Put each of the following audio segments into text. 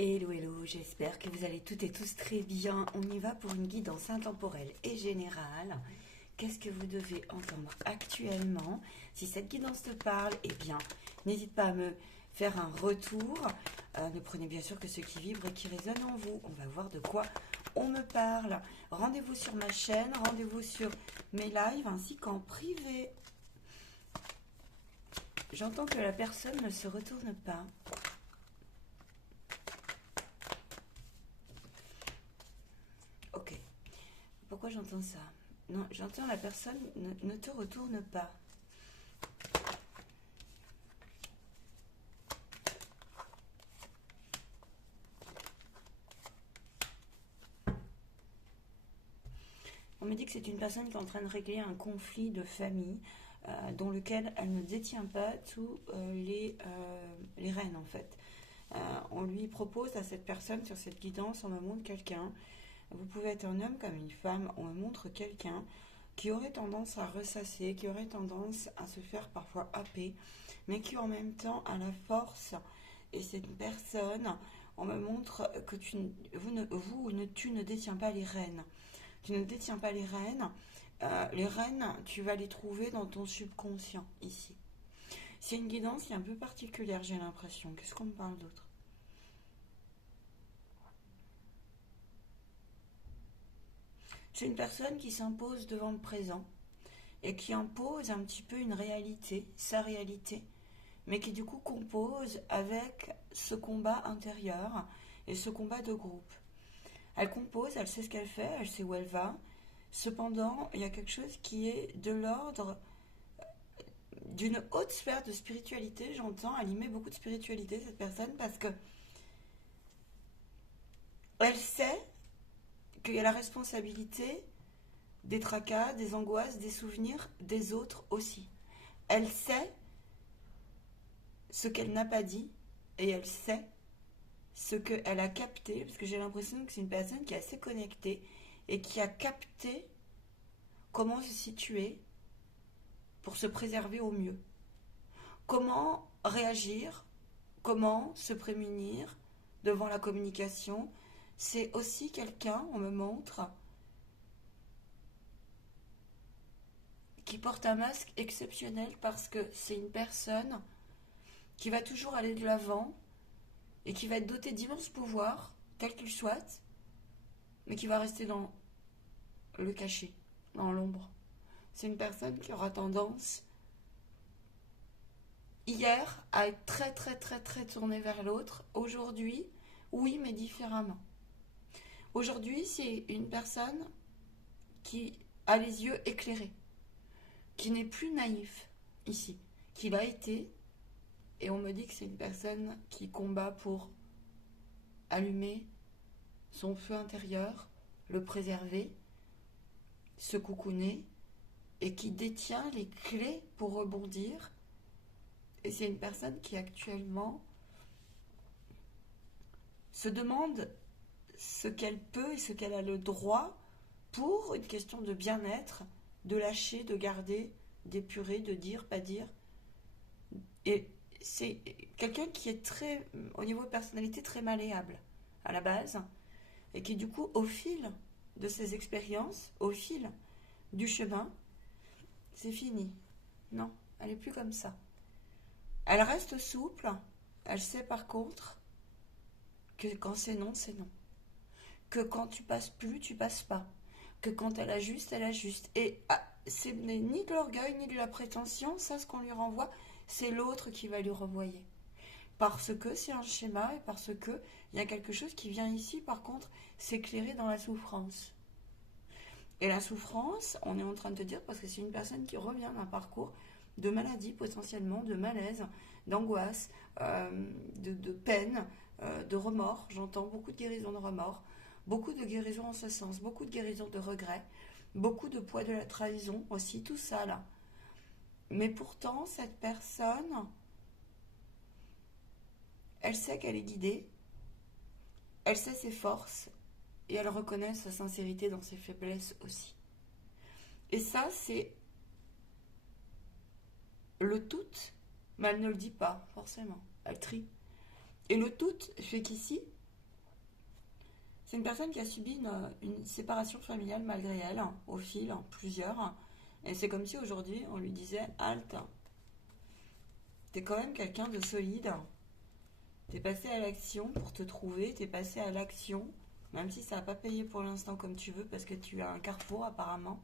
Hello, hello, j'espère que vous allez toutes et tous très bien. On y va pour une guidance intemporelle et générale. Qu'est-ce que vous devez entendre actuellement? Si cette guidance te parle, eh bien, n'hésite pas à me faire un retour. Ne prenez bien sûr que ce qui vibre et qui résonne en vous. On va voir de quoi on me parle. Rendez-vous sur ma chaîne, rendez-vous sur mes lives ainsi qu'en privé. J'entends que la personne ne se retourne pas. Ok. Pourquoi j'entends ça? Non, j'entends la personne ne te retourne pas. On me dit que c'est une personne qui est en train de régler un conflit de famille dans lequel elle ne détient pas tous les rênes en fait. On lui propose à cette personne sur cette guidance, on me montre quelqu'un. Vous pouvez être un homme comme une femme, on me montre quelqu'un qui aurait tendance à ressasser, qui aurait tendance à se faire parfois happer, mais qui en même temps a la force. Et cette personne, on me montre que tu ne détiens pas les rênes. Tu ne détiens pas les rênes. Les rênes, tu vas les trouver dans ton subconscient, ici. C'est une guidance qui est un peu particulière, j'ai l'impression. Qu'est-ce qu'on me parle d'autre? C'est une personne qui s'impose devant le présent et qui impose un petit peu une réalité, sa réalité, mais qui du coup compose avec ce combat intérieur et ce combat de groupe. Elle compose, elle sait ce qu'elle fait, elle sait où elle va. Cependant, il y a quelque chose qui est de l'ordre d'une haute sphère de spiritualité. J'entends, elle y met beaucoup de spiritualité, cette personne, parce que elle sait qu'il y a la responsabilité des tracas, des angoisses, des souvenirs des autres aussi. Elle sait ce qu'elle n'a pas dit et elle sait ce qu'elle a capté, parce que j'ai l'impression que c'est une personne qui est assez connectée et qui a capté comment se situer pour se préserver au mieux. Comment réagir, comment se prémunir devant la communication. C'est aussi quelqu'un, on me montre, qui porte un masque exceptionnel parce que c'est une personne qui va toujours aller de l'avant et qui va être dotée d'immenses pouvoirs, quels qu'ils soient, mais qui va rester dans le cachet, dans l'ombre. C'est une personne qui aura tendance, hier, à être très très très très tournée vers l'autre. Aujourd'hui, oui, mais différemment. Aujourd'hui, c'est une personne qui a les yeux éclairés, qui n'est plus naïf ici, qui l'a été, et on me dit que c'est une personne qui combat pour allumer son feu intérieur, le préserver, se coucouner, et qui détient les clés pour rebondir. Et c'est une personne qui actuellement se demande ce qu'elle peut et ce qu'elle a le droit pour une question de bien-être, de lâcher, de garder, d'épurer, de dire, pas dire. Et c'est quelqu'un qui est très, au niveau de personnalité, très malléable à la base, et qui du coup, au fil de ses expériences, au fil du chemin, c'est fini. Non, elle n'est plus comme ça. Elle reste souple, elle sait par contre que quand c'est non, c'est non. Que quand tu passes plus, tu passes pas. Que quand elle ajuste, elle ajuste. Et ce n'est ni de l'orgueil, ni de la prétention, ça ce qu'on lui renvoie, c'est l'autre qui va lui renvoyer. Parce que c'est un schéma et parce que il y a quelque chose qui vient ici, par contre, s'éclairer dans la souffrance. Et la souffrance, on est en train de te dire, parce que c'est une personne qui revient d'un parcours de maladie potentiellement, de malaise, d'angoisse, de peine, de remords. J'entends beaucoup de guérison de remords, beaucoup de guérison en ce sens, beaucoup de guérison de regrets, beaucoup de poids de la trahison aussi, tout ça là. Mais pourtant, cette personne, elle sait qu'elle est guidée, elle sait ses forces et elle reconnaît sa sincérité dans ses faiblesses aussi. Et ça, c'est le tout, mais elle ne le dit pas forcément, elle trie. Et le tout fait qu'ici, C'est une personne qui a subi une séparation familiale malgré elle, au fil, plusieurs. Et c'est comme si aujourd'hui on lui disait halte, t'es quand même quelqu'un de solide. T'es passé à l'action pour te trouver, t'es passé à l'action, même si ça n'a pas payé pour l'instant comme tu veux, parce que tu as un carrefour apparemment.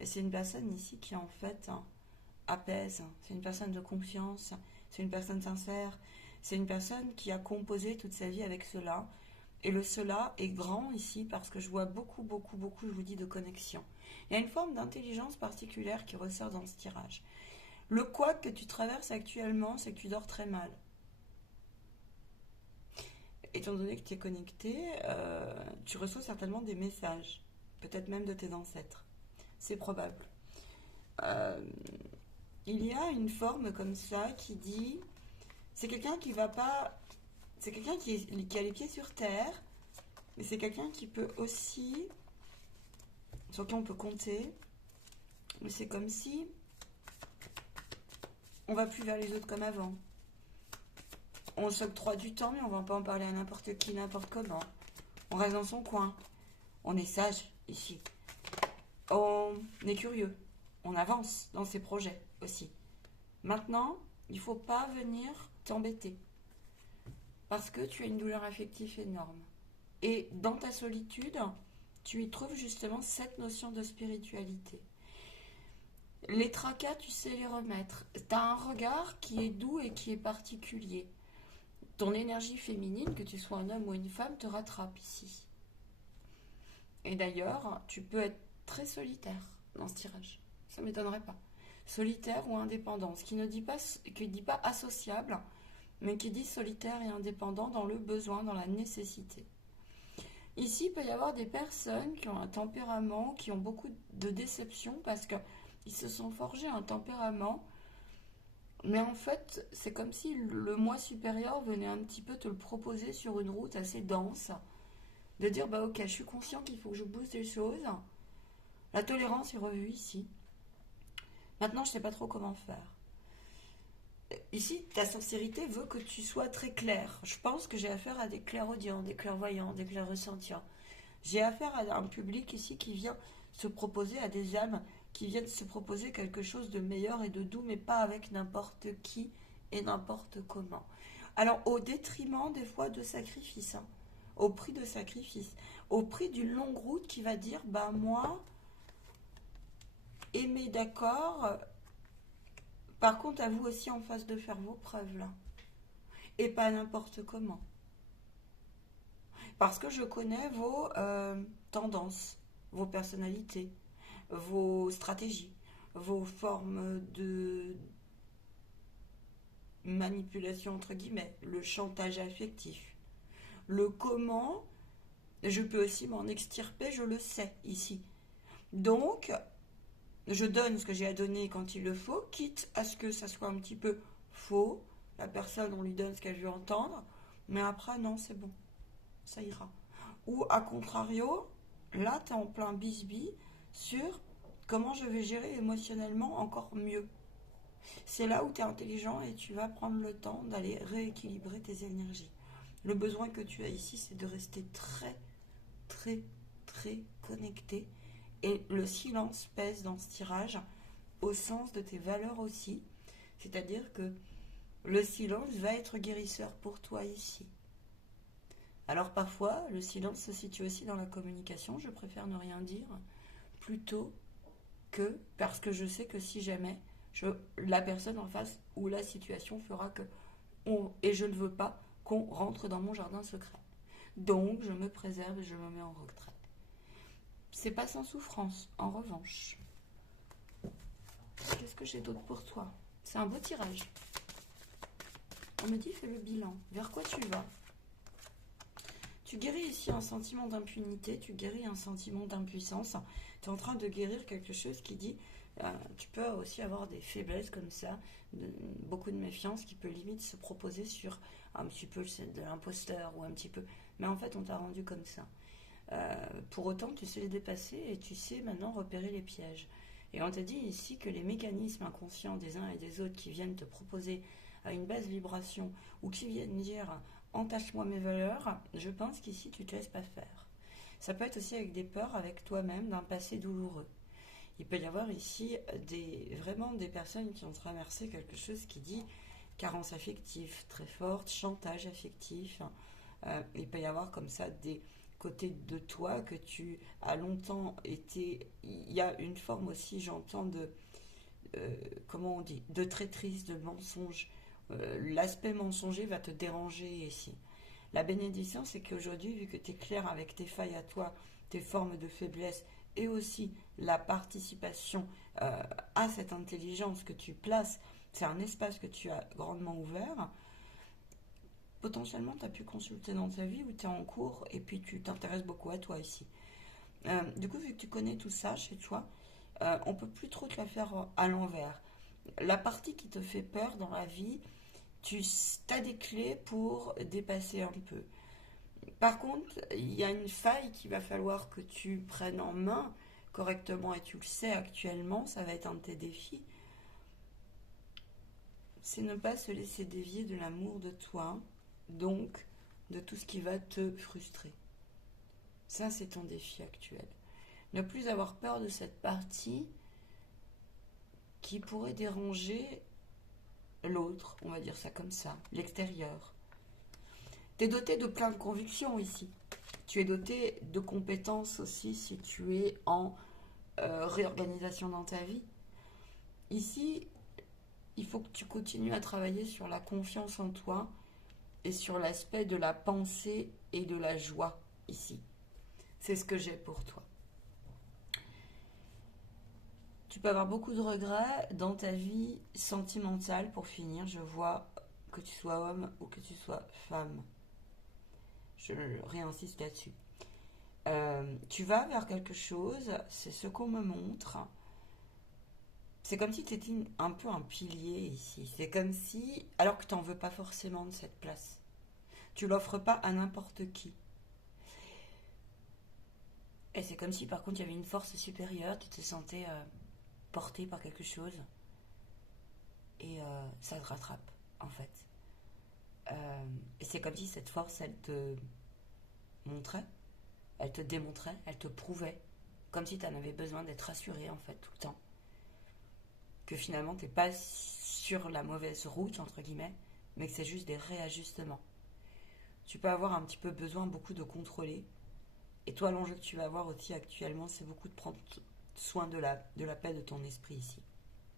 Et c'est une personne ici qui en fait apaise. C'est une personne de confiance, c'est une personne sincère, c'est une personne qui a composé toute sa vie avec cela. Et le cela est grand ici parce que je vois beaucoup, beaucoup, beaucoup, je vous dis, de connexion. Il y a une forme d'intelligence particulière qui ressort dans ce tirage. Le quoi que tu traverses actuellement, c'est que tu dors très mal. Étant donné que tu es connecté, tu reçois certainement des messages, peut-être même de tes ancêtres. C'est probable. Euh, il y a une forme comme ça qui dit, c'est quelqu'un qui va pas, c'est quelqu'un qui a les pieds sur terre, mais c'est quelqu'un qui peut aussi, sur qui on peut compter, mais c'est comme si on va plus vers les autres comme avant. On s'octroie du temps, mais on va pas en parler à n'importe qui, n'importe comment. On reste dans son coin. On est sage ici. On est curieux. On avance dans ses projets aussi. Maintenant, il ne faut pas venir t'embêter. Parce que tu as une douleur affective énorme. Et dans ta solitude, tu y trouves justement cette notion de spiritualité. Les tracas, tu sais les remettre. Tu as un regard qui est doux et qui est particulier. Ton énergie féminine, que tu sois un homme ou une femme, te rattrape ici. Et d'ailleurs, tu peux être très solitaire dans ce tirage. Ça ne m'étonnerait pas. Solitaire ou indépendant. Ce qui ne dit pas, associable, mais qui dit solitaire et indépendant dans le besoin, dans la nécessité. Ici, il peut y avoir des personnes qui ont un tempérament, qui ont beaucoup de déception parce qu'ils se sont forgés un tempérament. Mais en fait, c'est comme si le moi supérieur venait un petit peu te le proposer sur une route assez dense. De dire, bah ok, je suis conscient qu'il faut que je booste les choses. La tolérance est revue ici. Maintenant, je ne sais pas trop comment faire. Ici, ta sincérité veut que tu sois très clair. Je pense que j'ai affaire à des clairaudients, des clairvoyants, des clairsentients. J'ai affaire à un public ici qui vient se proposer, à des âmes qui viennent se proposer quelque chose de meilleur et de doux, mais pas avec n'importe qui et n'importe comment. Alors, au détriment des fois de sacrifices, hein, au prix de sacrifices, au prix d'une longue route qui va dire, bah moi, aimer d'accord, par contre, à vous aussi en face de faire vos preuves là, et pas n'importe comment. Parce que je connais vos tendances, vos personnalités, vos stratégies, vos formes de manipulation entre guillemets, le chantage affectif. Le comment, je peux aussi m'en extirper, je le sais ici. Donc, je donne ce que j'ai à donner quand il le faut, quitte à ce que ça soit un petit peu faux. La personne, on lui donne ce qu'elle veut entendre, mais après, non, c'est bon, ça ira. Ou, à contrario, là, tu es en plein bisbis sur comment je vais gérer émotionnellement encore mieux. C'est là où tu es intelligent et tu vas prendre le temps d'aller rééquilibrer tes énergies. Le besoin que tu as ici, c'est de rester très, très, très connecté. Et le silence pèse dans ce tirage au sens de tes valeurs aussi. C'est-à-dire que le silence va être guérisseur pour toi ici. Alors parfois, le silence se situe aussi dans la communication. Je préfère ne rien dire plutôt que parce que je sais que si jamais la personne en face ou la situation fera que et je ne veux pas qu'on rentre dans mon jardin secret. Donc je me préserve et je me mets en retraite. C'est pas sans souffrance, en revanche. Qu'est-ce que j'ai d'autre pour toi? C'est un beau tirage. On me dit fais le bilan. Vers quoi tu vas? Tu guéris ici un sentiment d'impunité, tu guéris un sentiment d'impuissance. Tu es en train de guérir quelque chose qui dit tu peux aussi avoir des faiblesses comme ça, beaucoup de méfiance qui peut limite se proposer sur un petit peu de l'imposteur ou un petit peu. Mais en fait, on t'a rendu comme ça. Pour autant, tu sais les dépasser et tu sais maintenant repérer les pièges. Et on t'a dit ici que les mécanismes inconscients des uns et des autres qui viennent te proposer à une basse vibration ou qui viennent dire entache-moi mes valeurs, je pense qu'ici tu te laisses pas faire. Ça peut être aussi avec des peurs avec toi-même d'un passé douloureux. Il peut y avoir ici vraiment des personnes qui ont traversé quelque chose qui dit carence affective très forte, chantage affectif. Il peut y avoir comme ça des côtés de toi que tu as longtemps été. Il y a une forme aussi, j'entends, comment on dit, de traîtrise, de mensonge. L'aspect mensonger va te déranger ici. La bénédiction, c'est qu'aujourd'hui, vu que tu es clair avec tes failles à toi, tes formes de faiblesse et aussi la participation à cette intelligence que tu places, c'est un espace que tu as grandement ouvert. Potentiellement, tu as pu consulter dans ta vie où tu es en cours et puis tu t'intéresses beaucoup à toi ici. Du coup, vu que tu connais tout ça chez toi, on peut plus trop te la faire à l'envers. La partie qui te fait peur dans la vie, tu as des clés pour dépasser un peu. Par contre, il y a une faille qu'il va falloir que tu prennes en main correctement et tu le sais actuellement, ça va être un de tes défis. C'est ne pas se laisser dévier de l'amour de toi, donc de tout ce qui va te frustrer. Ça, c'est ton défi actuel. Ne plus avoir peur de cette partie qui pourrait déranger l'autre, on va dire ça comme ça, l'extérieur. Tu es doté de plein de convictions ici. Tu es doté de compétences aussi si tu es en réorganisation dans ta vie. Ici, il faut que tu continues à travailler sur la confiance en toi et sur l'aspect de la pensée et de la joie ici. C'est ce que j'ai pour toi. Tu peux avoir beaucoup de regrets dans ta vie sentimentale. Pour finir, je vois que tu sois homme ou que tu sois femme. Je réinsiste là-dessus. Tu vas vers quelque chose, c'est ce qu'on me montre. C'est comme si tu étais un peu un pilier ici. C'est comme si, alors que tu n'en veux pas forcément de cette place, tu l'offres pas à n'importe qui. Et c'est comme si par contre il y avait une force supérieure, tu te sentais porté par quelque chose et ça te rattrape en fait. Et c'est comme si cette force elle te montrait, elle te démontrait, elle te prouvait, comme si tu en avais besoin d'être rassuré en fait tout le temps. Que finalement t'es pas sur la mauvaise route entre guillemets, mais que c'est juste des réajustements. Tu peux avoir un petit peu besoin beaucoup de contrôler. Et toi, l'enjeu que tu vas avoir aussi actuellement, c'est beaucoup de prendre soin de la paix de ton esprit ici,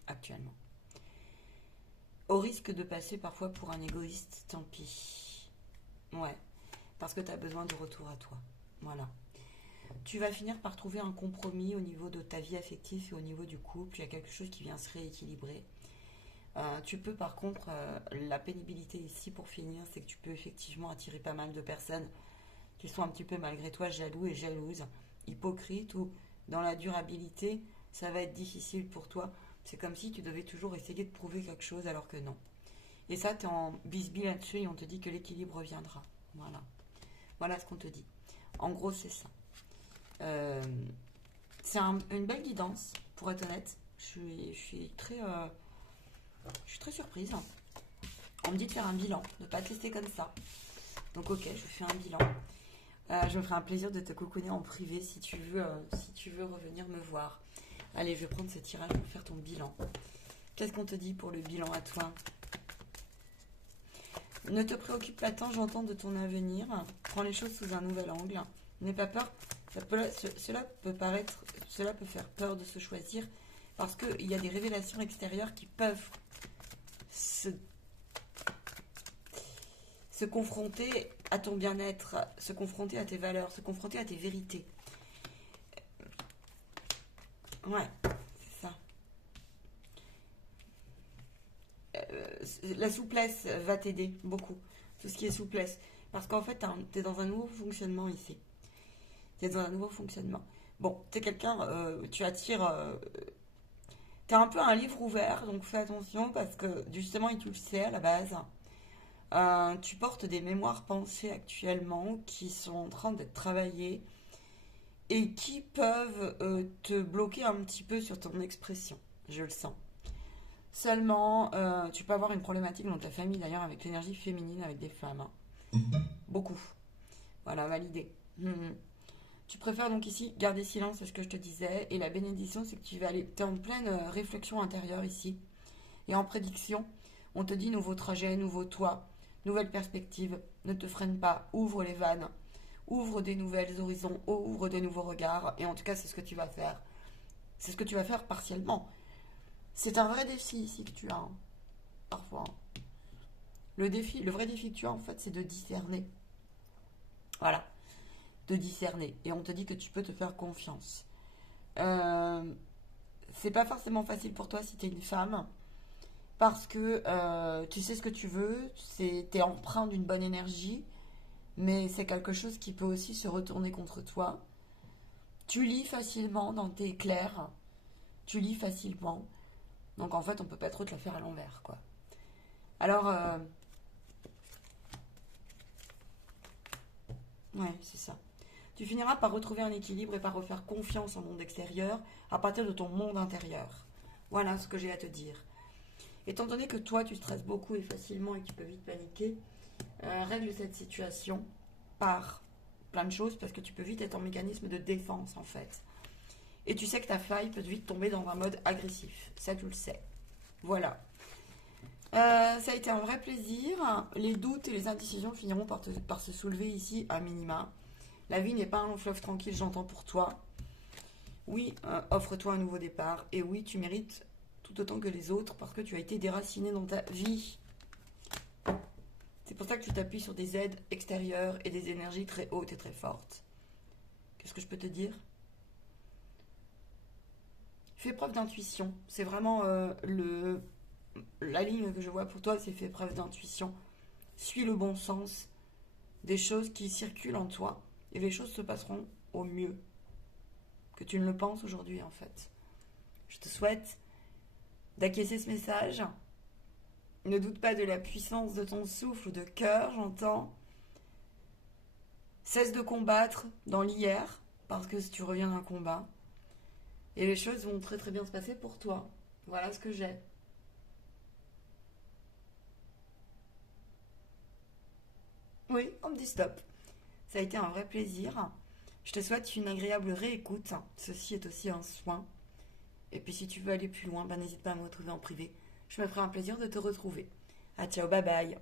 actuellement. Au risque de passer parfois pour un égoïste, tant pis. Ouais, parce que tu as besoin de retour à toi. Voilà. Tu vas finir par trouver un compromis au niveau de ta vie affective et au niveau du couple. Il y a quelque chose qui vient se rééquilibrer. Tu peux par contre, la pénibilité ici pour finir, c'est que tu peux effectivement attirer pas mal de personnes qui sont un petit peu malgré toi jaloux et jalouses, hypocrites ou dans la durabilité, ça va être difficile pour toi. C'est comme si tu devais toujours essayer de prouver quelque chose alors que non. Et ça, tu es en bisbille là-dessus et on te dit que l'équilibre reviendra. Voilà. Voilà ce qu'on te dit. En gros, c'est ça. C'est une belle guidance, pour être honnête. Je suis très surprise. On me dit de faire un bilan, de ne pas te laisser comme ça. Donc ok, je fais un bilan. Je me ferai un plaisir de te cocooner en privé si tu veux revenir me voir. Allez, je vais prendre ce tirage pour faire ton bilan. Qu'est-ce qu'on te dit pour le bilan à toi? Ne te préoccupe pas tant, j'entends, de ton avenir. Prends les choses sous un nouvel angle. N'aie pas peur. Cela peut faire peur de se choisir parce qu'il y a des révélations extérieures qui peuvent se confronter à ton bien-être, se confronter à tes valeurs, se confronter à tes vérités. Ouais, c'est ça. La souplesse va t'aider beaucoup. Tout ce qui est souplesse. Parce qu'en fait, t'es dans un nouveau fonctionnement ici. T'es dans un nouveau fonctionnement. Bon, t'es quelqu'un, tu attires... t'es un peu un livre ouvert, donc fais attention parce que justement, il te le sait à la base. Tu portes des mémoires pensées actuellement qui sont en train d'être travaillées et qui peuvent te bloquer un petit peu sur ton expression. Je le sens. Seulement, tu peux avoir une problématique dans ta famille d'ailleurs avec l'énergie féminine, avec des femmes. Hein. Beaucoup. Voilà, validé. Tu préfères donc ici garder silence, c'est ce que je te disais. Et la bénédiction, c'est que tu vas aller. Tu es en pleine réflexion intérieure ici. Et en prédiction, on te dit nouveau trajet, nouveau toit, nouvelle perspective. Ne te freine pas, ouvre les vannes, ouvre des nouvelles horizons, ouvre de nouveaux regards. Et en tout cas, c'est ce que tu vas faire. C'est ce que tu vas faire partiellement. C'est un vrai défi ici que tu as, hein, parfois. Le défi, le vrai défi que tu as, en fait, c'est de discerner. Voilà, de discerner. Et on te dit que tu peux te faire confiance. Euh, c'est pas forcément facile pour toi si tu es une femme, parce que tu sais ce que tu veux, t'es empreint d'une bonne énergie, mais c'est quelque chose qui peut aussi se retourner contre toi. Tu lis facilement dans tes clairs, tu lis facilement, donc en fait on peut pas trop te la faire à l'envers, quoi. Alors, ouais, c'est ça. Tu finiras par retrouver un équilibre et par refaire confiance au monde extérieur à partir de ton monde intérieur. Voilà ce que j'ai à te dire. Étant donné que toi, tu stresses beaucoup et facilement et que tu peux vite paniquer, règle cette situation par plein de choses parce que tu peux vite être en mécanisme de défense en fait. Et tu sais que ta faille peut vite tomber dans un mode agressif. Ça, tu le sais. Voilà. Ça a été un vrai plaisir. Les doutes et les indécisions finiront par se soulever ici à minima. La vie n'est pas un long fleuve tranquille, j'entends pour toi. Oui, offre-toi un nouveau départ. Et oui, tu mérites tout autant que les autres parce que tu as été déraciné dans ta vie. C'est pour ça que tu t'appuies sur des aides extérieures et des énergies très hautes et très fortes. Qu'est-ce que je peux te dire? Fais preuve d'intuition. C'est vraiment la ligne que je vois pour toi, c'est fais preuve d'intuition. Suis le bon sens des choses qui circulent en toi et les choses se passeront au mieux que tu ne le penses aujourd'hui en fait. Je te souhaite d'acquiescer ce message. Ne doute pas de la puissance de ton souffle ou de cœur, j'entends. Cesse de combattre dans l'hier, parce que tu reviens d'un combat. Et les choses vont très très bien se passer pour toi. Voilà ce que j'ai. Oui, on me dit stop. Ça a été un vrai plaisir. Je te souhaite une agréable réécoute. Ceci est aussi un soin. Et puis si tu veux aller plus loin, ben, n'hésite pas à me retrouver en privé. Je me ferai un plaisir de te retrouver. Ah ciao, bye bye.